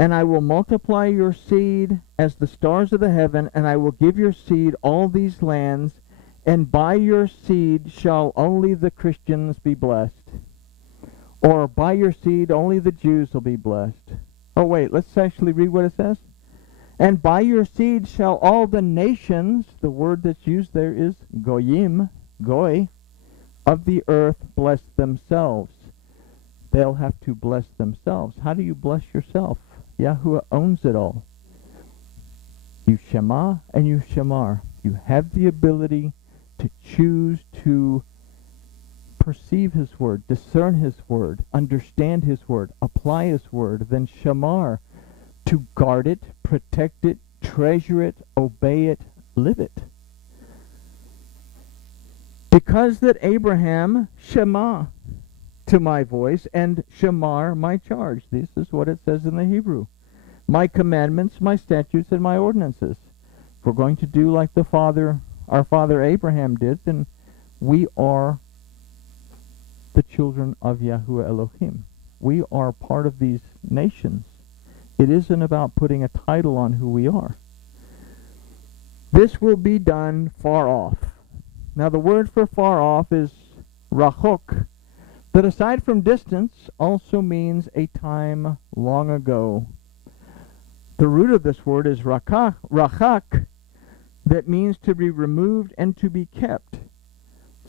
And I will multiply your seed as the stars of the heaven, and I will give your seed all these lands, and by your seed shall only the Christians be blessed. Or by your seed only the Jews will be blessed. Oh wait, let's actually read what it says. And by your seed shall all the nations, the word that's used there is goyim, goy, of the earth bless themselves. They'll have to bless themselves. How do you bless yourself? Yahuwah owns it all. You shema and you shamar. You have the ability to choose to perceive his word, discern his word, understand his word, apply his word, then shamar, to guard it, protect it, treasure it, obey it, live it. Because that Abraham shema to my voice and shamar my charge. This is what it says in the Hebrew. My commandments, my statutes, and my ordinances. If we're going to do like our father Abraham did, then we are the children of Yahuwah Elohim. We are part of these nations. It isn't about putting a title on who we are. This will be done far off. Now the word for far off is rachok, that aside from distance also means a time long ago. The root of this word is rachak, that means to be removed and to be kept.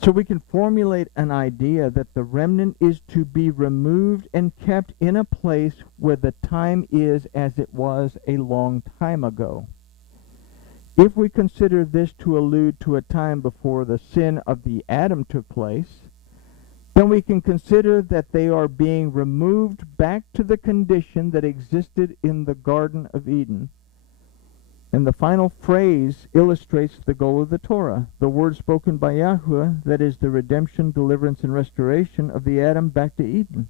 So we can formulate an idea that the remnant is to be removed and kept in a place where the time is as it was a long time ago. If we consider this to allude to a time before the sin of the Adam took place, then we can consider that they are being removed back to the condition that existed in the Garden of Eden. And the final phrase illustrates the goal of the Torah, the word spoken by Yahuwah, that is the redemption, deliverance, and restoration of the Adam back to Eden.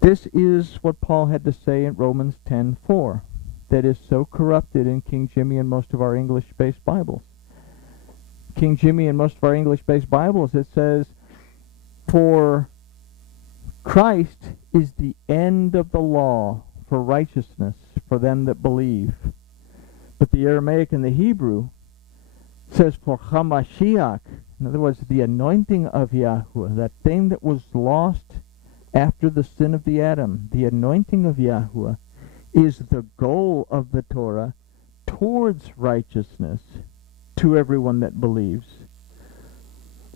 This is what Paul had to say in Romans 10:4, that is so corrupted in King Jimmy and most of our English-based Bibles. King Jimmy and most of our English-based Bibles, it says, for Christ is the end of the law for righteousness for them that believe. But the Aramaic and the Hebrew says for Hamashiach, in other words, the anointing of Yahuwah, that thing that was lost after the sin of the Adam, the anointing of Yahuwah, is the goal of the Torah towards righteousness to everyone that believes.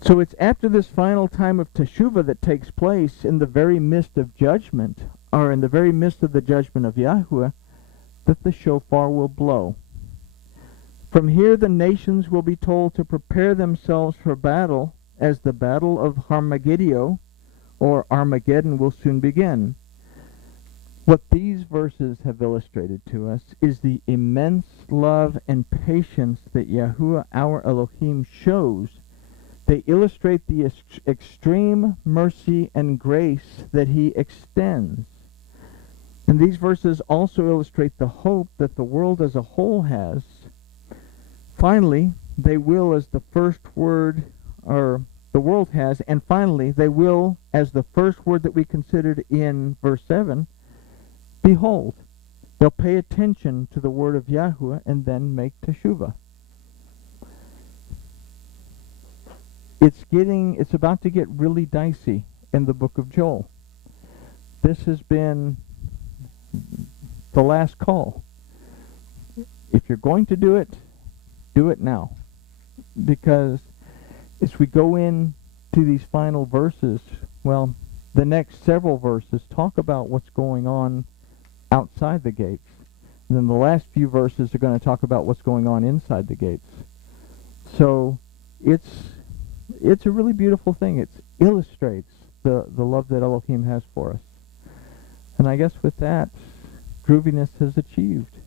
So it's after this final time of teshuvah that takes place in the very midst of judgment, or in the very midst of the judgment of Yahuwah, that the shofar will blow. From here the nations will be told to prepare themselves for battle, as the battle of Armageddon, or Armageddon, will soon begin. What these verses have illustrated to us is the immense love and patience that Yahuwah our Elohim shows. They illustrate the extreme mercy and grace that he extends. And these verses also illustrate the hope that the world as a whole has. Finally, they will, as the first word, or the world has, and finally, they will, as the first word that we considered in verse 7, behold. They'll pay attention to the word of Yahuwah and then make teshuvah. It's about to get really dicey in the book of Joel. This has been the last call. If you're going to do it now. Because as we go into these final verses, well, the next several verses talk about what's going on outside the gates. And then the last few verses are going to talk about what's going on inside the gates. So it's a really beautiful thing. It illustrates the love that Elohim has for us. And I guess with that, grooviness has achieved.